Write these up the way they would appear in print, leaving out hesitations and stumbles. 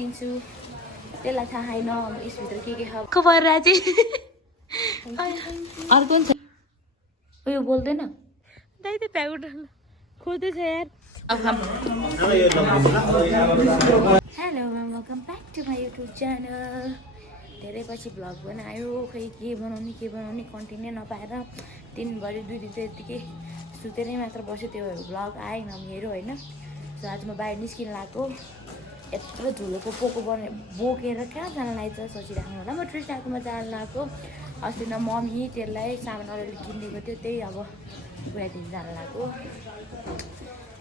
किन्छु त्यसलाई थाहा छैन यसभित्र के छ खबर राजी अर्को नि छ उयो बोल्दैन दाइ त प्याकेट खोज्दैछ यार hello welcome back to my YouTube channel धेरै पछि भ्लग बनायो खै के बनाउने कन्टिन्यू नपाएर दिनभरि 2 दिन त यतिकै सुतेरै मात्र बस्यो त्यो भ्लग आएन मेरो होइन सो आज म बाहिर निस्किन लाग्यो यत्रो झुलोको पोको बोकेर कहाँ जान लागेछ सोचिराख्नु होला म ट्रिस्टाकोमा जान लाग्यो अस्ति न मम्मी त्यसलाई सामान अलिअलि किनिदिएको थियो त्यही अब गुवाहाटी जान लाग्यो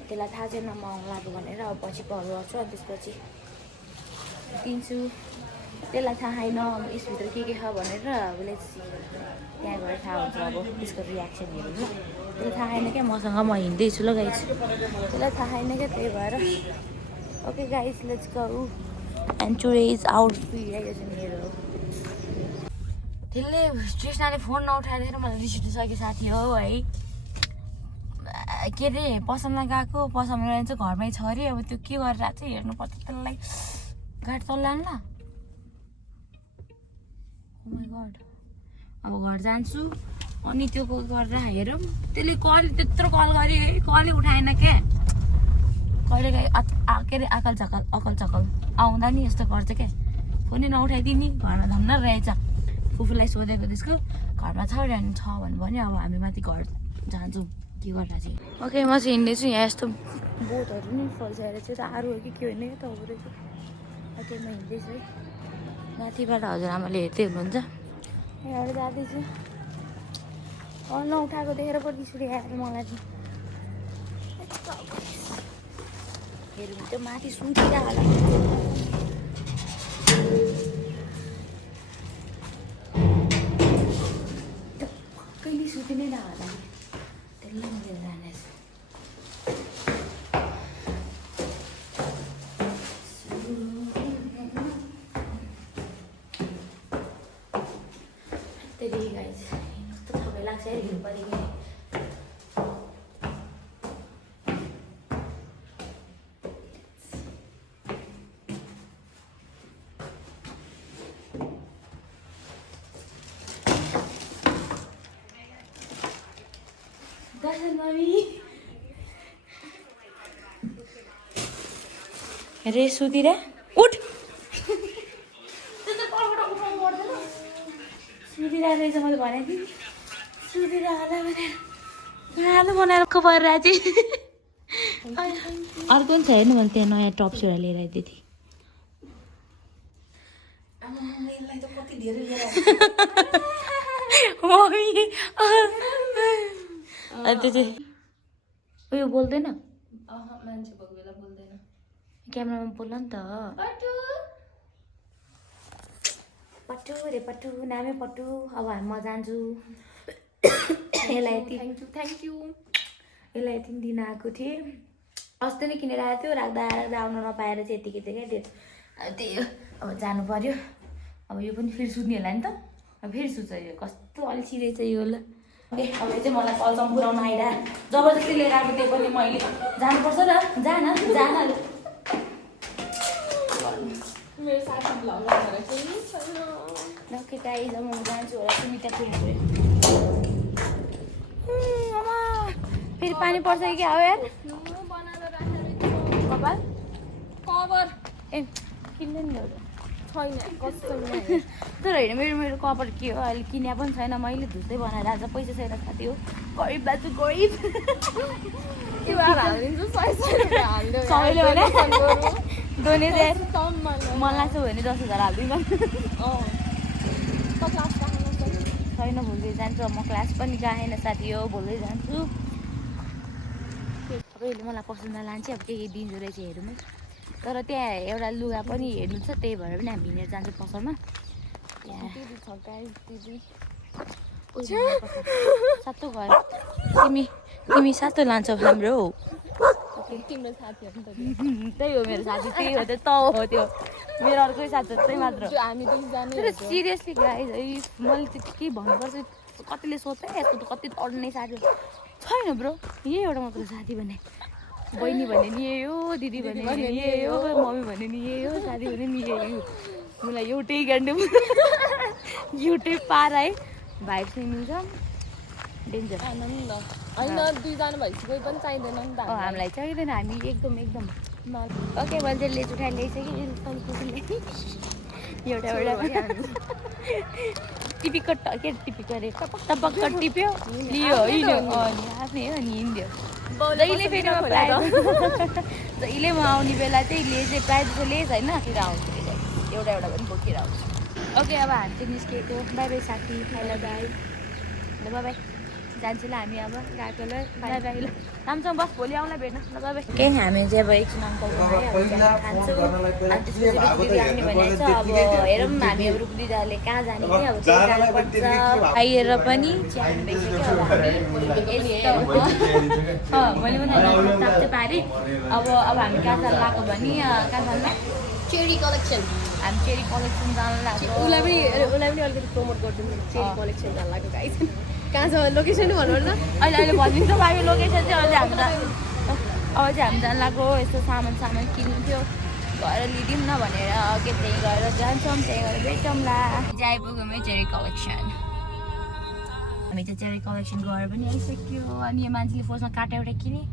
त्यसलाई थाहा छैन म लाग्यो भनेर अब पछि कल गर्छु अनि त्यसपछि किन्छु त्यसलाई थाहा छैन यसभित्र के छ भनेर उसले त्यहाँ गएर थाहा हुन्छ अब त्यसको रियाक्सनहरू ल त्यसलाई थाहा छैन क्या मसँग म हिँड्दैछु ल गाइस त्यसलाई थाहा छैन क्या त्यही भएर okay guys let's go and today's outfit यो चाहिँ मेरो त्यसले कृष्णले फोन नउठाएर मलाई रिस उठिसक्यो साथी हो है के अरे पसलमा गएको पसलमा गएर चाहिँ घरमै छ अरे अब त्यो के गरेर चाहिँ हेर्नुपर्छ त्यसलाई गाडी चल्लान ल ओ माई गड अब घर जान्छु अनि त्यो गरेर हेरौँ त्यसले कल त्यत्रो कल गरेँ कलै उठाएन क्या कहिले काहीँ के अरे अकल चकल आउँदा नि यस्तो गर्छ क्या फोनै नउठाइदिने घरमा धन्न रहेछ फुपूलाई सोधेको त्यसको घरमा छ भने अब हामी माथि घर जान्छौँ के गर्दा चाहिँ ओके म चाहिँ हिँड्दैछु यहाँ यस्तो बोटहरू नि फल्साएर चाहिँ टाढो हो कि के होइन क्या तपाईँको चाहिँ ओके म हिँड्दैछु है माथिबाट हजुरआमाले हेर्दै हुनुहुन्छ यहाँबाट जाँदैछु नउठाएको देखेर पो रिस उठिआएर मलाई चाहिँ हेरौँ त्यो माथि सुतिरहेको होला कहिले सुति नै नहोला त्यसले मैले जानेछु त्यही गाइस कस्तो थपै लाग्छ है हिँड्नु पऱ्यो कि रे सुतिरा उठ सुतिरा रहेछ मैले भनेको थिएँ सुतिरा होला भनेर आलु बनाएर खबर राजी अर्को पनि छ हेर्नु भने त्यहाँ नयाँ टप्स एउटा लिएर आइदिएको थिएँ त्यो चाहिँ उयो बोल्दैन क्यामेरामा बोल्न नि त पट्टु रे पट्टु नामै पट्टु अब म जान्छु यसलाई थ्याङ्क यू यसलाई यति दिन आएको थिएँ अस्ति नै किनेर आएको थियो राख्दा आउन नपाएर चाहिँ यतिकै थियो क्या त्यही अब जानु पर्यो अब यो पनि फेरि सुत्ने होला नि त अब फेरि सुत्छ यो कस्तो अल्छी रहेछ यो ल अब चाहिँ मलाई कलसम्म पुऱ्याउनु आइरह जबरजस्ती लिएर आएको त्यो पनि मैले जानुपर्छ र जान मेरो साथी भ्लग गरेर केही छैन ओके गाइस अब म जान्छु होला सुमिता पुग्यो आमा फेरि पानी पर्छ कि क्या हो यार बनाएर राखेर कपाल कभर ए किन्दैन नि एउटा छैन कस्तो तर होइन मेरो कपाल के हो अहिले किने पनि छैन मैले धुँदै बनाएर आज पैसा छैन साथी हो गरिब दाजु गरिब सबैले भने दोने मन लाग्छ भने 10,000 हालिदिनु छैन भुल्दै जान्छु म क्लास पनि गएन साथी हो भुल्दै जान्छु अब यसले मलाई पसन्द लान्छ अब के दिन्छु रहेछ हेरौँ है तर त्यहाँ एउटा लुगा पनि हेर्नु छ त्यही भएर पनि हामी हिँडेर जान्छौँ पसलमा सातो घर तिमी सातो लान्छौ हाम्रो तिम्रो साथीहरू त्यही हो मेरो साथी त्यही हो त्यो हो त्यो मेरो अर्कै साथी त्यही मात्र हामी दुईजना तर सिरियसली गाइस मैले त के भन्नुपर्छ कतिले सोध्छ यसको त कति अड्ने साथी छैन ब्रो यही एउटा मात्र साथी भने बहिनी भने नि यही हो, दिदी भने नि यही हो, मम्मी भने नि यही हो, साथी भने नि यही हो। मलाई एउटै गर्ने एउटै पार है भाइब चाहिँ मिल्छ डेन्जर। आनन्द होइन दुईजना भएपछि कोही पनि चाहिँदैन नि त हामीलाई चाहिँदैन, हामी एकदम ओके मैले चाहिँ लेज उठाएर ल्याइसकेँ एउटा टिपिक्क के टिपिक्क अरे टपक्क टिप्यो लियो हिँड्यो अनि आफ्नै हो अनि हिँड्यो। जहिले फेरि जहिले म आउने बेला चाहिँ लेज प्रायः जस्तो लेज होइनतिर आउँछु एउटा पनि बोकेर आउँछु। ओके अब हामी चाहिँ निस्किएको। बाई बाई साथी, बाई बाई ल बाई बाई जान्छु ल हामी अब गएको ल बाई बाई ल राम्रोसँग बस भोलि आउँला भेट्न ल बाई बाई। के हामी चाहिँ अब एकछिन अङ्कलको खान्छौँ अनि त्यसपछि रुकुदिदी आउने भनेको छ। अब हेरौँ हामी अब रुकुदिदाहरूले कहाँ जाने कि अब त्यही जानुपर्छ। आएर पनि चिया खाइसक्यो अब हामी मैले पनि पारेँ। अब हामी कहाँ जानु लाग्यो भने कहाँ जानु चेरी कलेक्सन हामी चेरी कलेक्सन जानु लाग्यो। उसलाई पनि अलिकति प्रमोट गरिदिनु चेरी कलेक्सन जानु लाग्यो गाइस। कहाँ छ लोकेसन भन्नु न अहिले भनिदिन्छौँ हामी लोकेसन चाहिँ अहिले हामी अब चाहिँ हामी जानु लाग्यो। यस्तो सामान किन्नु थियो गएर लिदिउँ न भनेर के त्यहीँ गएर जान्छौँ त्यहीँ गएर बेचौँला। चाहिँ आइपुग्यौँ है चेरी कलेक्सन। हामी चाहिँ चेरी कलेक्सन गएर पनि आइसक्यो। अनि यो मान्छेले फर्स्टमा काटा एउटा किनेँ,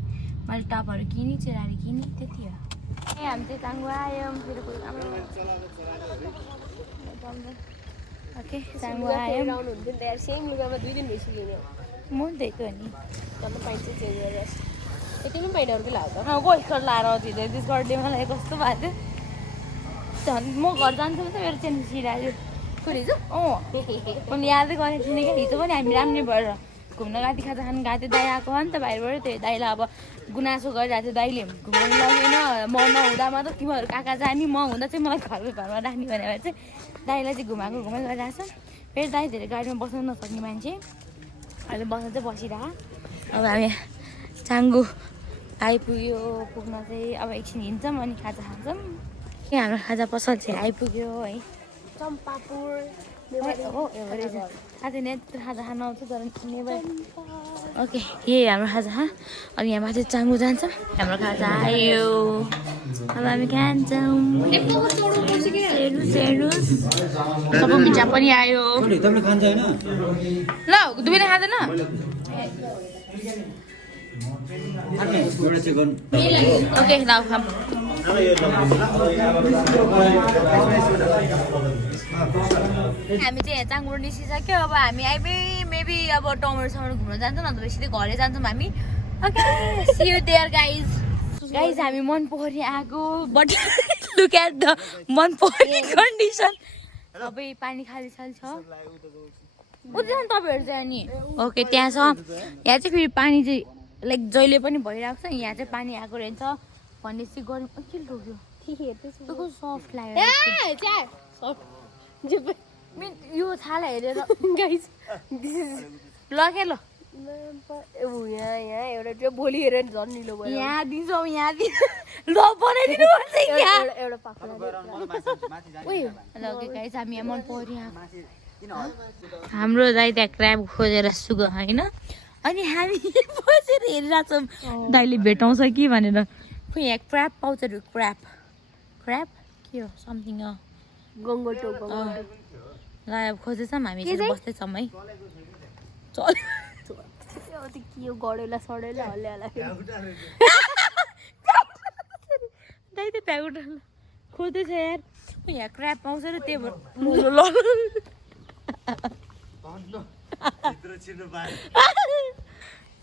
मैले टपहरू किनेँ, चेराहरू किनेँ, त्यति हो। ए हामी चाहिँ चाङ्गो आयौँ फेरि ओके चाङ्गो आयौँ। आउनुहुन्थ्यो नि त यार सेम लुगामा 2 दिन भइसक्यो नि म दिएको नि भन्न पाइन्छ चेन्ज गरेर यति पनि पाइनँ अर्कै लाग्यो गो स्कर्ट लाएर आउँथ्यो स्कर्टले मलाई कस्तो भएको थियो। झन् म घर जान्छु त मेरो चेन सिरायो हिजो मैले यादै गरेको थिइनँ क्या। हिजो पनि हामी राम्रै भएर घुम्न गएको खाजा खानु गएको थियो। दाइ आएको हो नि त बाहिरबाट त्यो दाइलाई अब गुनासो गरिरहेको थियो दाइले घुमाउनु लगेन। म नहुँदा मात्र तिमीहरू कहाँ कहाँ जाने, म हुँदा चाहिँ मलाई घरमा राख्ने भनेर चाहिँ दाइलाई चाहिँ घुमाएको गरिरहेको छ। फेरि दाइ धेरै गाडीमा बस्नु नसक्ने मान्छे अहिले बस्न चाहिँ बसिरह। अब हामी चाङ्गो आइपुग्यो। पुग्न चाहिँ अब एकछिन हिँड्छौँ अनि खाजा खान्छौँ। हाम्रो खाजा पसल चाहिँ आइपुग्यो है चम्पापुर साथी नै खाजा खान आउँछ तर ओके यही हाम्रो खाजा अनि यहाँ माथि चाङ्गो जान्छौँ। हाम्रो खाजा आयो अब हामी खान्छौँ। सब मिठा पनि आयो ल दुवैले खाँदैन ओके ल खाम। हामी चाहिँ यहाँ चाङबाट निस्किसक्यो। अब हामी मेबी अब टाउनहरूसम्म घुम्न जान्छौँ न त सिधै घरै जान्छौँ हामी। Okay see you there guys हामी मनपोखरी आएको but look at the Manpokhari condition. सबै पानी खाली छ उता जानु तपाईँहरू चाहिँ अनि ओके त्यहाँ छ। यहाँ चाहिँ फेरि पानी चाहिँ लाइक जहिले पनि भइरहेको छ। यहाँ चाहिँ पानी आएको रहेछ भन्ने चाहिँ गऱ्यौँ। के लग्यो सफ्ट लाग्यो यो छाला हेरेर गाइस ल के ल यहाँ एउटा त्यो भोलि हेरेर झन् निलो भयो यहाँ दिन्छौँ यहाँ ल बनाइदिनु पर्छ एउटा पाखा गाइस हामी यहाँ मन पऱ्यो हाम्रो दाइ त्यहाँ क्र्याब खोजेर सुगो होइन अनि हामी बसेर हेरिरहेछौँ दाइले भेटाउँछ कि भनेर। खोइ यहाँ क्र्याब पाउँछ अरे क्र्याब के हो समथिङ गङ्गटो ल अब खोजेछौँ हामी बस्दैछौँ है चल के यो गडेला सडेला हल्ला दाइ त प्याउट खोज्दैछ यार यहाँ क्र्याब पाउँछ र त्यही भएर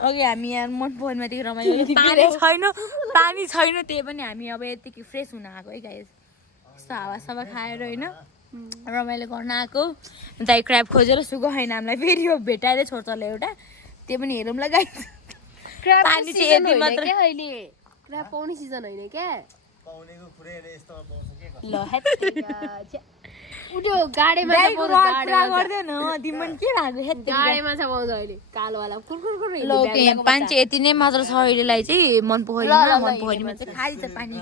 ओके हामी यहाँ मन पोखरीमा यतिकै रमाइलो पानी छैन त्यही पनि हामी अब यतिकै फ्रेस हुन आएको है गाइस। यस्तो हावासावा खाएर होइन रमाइलो गर्न आएको। दाइ क्र्याब खोजेर सुगो होइन हामीलाई फेरि यो भेटाएर छोड्छ होला एउटा त्यो पनि हेरौँला गाइस। पानी चाहिँ यति मात्र अहिले क्र्याब पाउने सिजन होइन क्या ल उठ्यो गाडीमा पानी चाहिँ यति नै मात्र छ अहिलेलाई चाहिँ मन पोखरीमा चाहिँ खाली छ पानी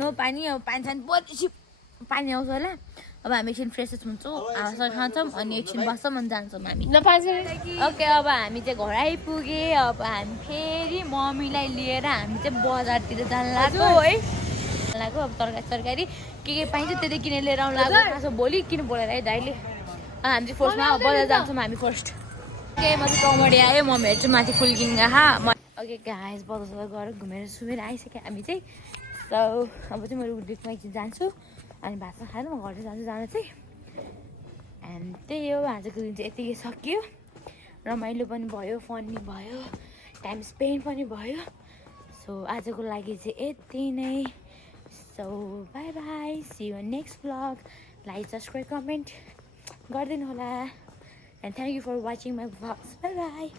नो पानी अब पानी पानी आउँछ होला अब हामी एकछिन फ्रेसेस हुन्छौँ आवासर खान्छौँ अनि एकछिन बस्छौँ अनि जान्छौँ हामी ल 5 मिनेट ओके अब हामी चाहिँ घर आइपुगे अब हामी फेरि मम्मीलाई लिएर हामी चाहिँ बजारतिर जानु लाग्यो है लाग्यो अब तरकारी के पाइन्छ त्यति किनेर लिएर आउनु लाग्यो खासो भोलि किन बोलेर है दाइले हामी चाहिँ फर्स्टमा बजार जान्छौँ हामी फर्स्ट ओके म चाहिँ टमाटे आयो मम्मीहरू चाहिँ माथि फुल्किन गएको ओके गाइस बजार गएर घुमेर सुमेर आइसक्यो हामी चाहिँ सो अब चाहिँ म रुखमा एकछिन जान्छु अनि भातमा खाएर म घर जान्छु जानु चाहिँ एन्ड त्यही हो आजको दिन चाहिँ यतिकै सक्यो रमाइलो पनि भयो फनी भयो टाइम स्पेन्ड पनि भयो सो आजको लागि चाहिँ यति नै so bye bye see you next blog like subscribe comment गरिदिनु होला and thank you for watching my blogs bye by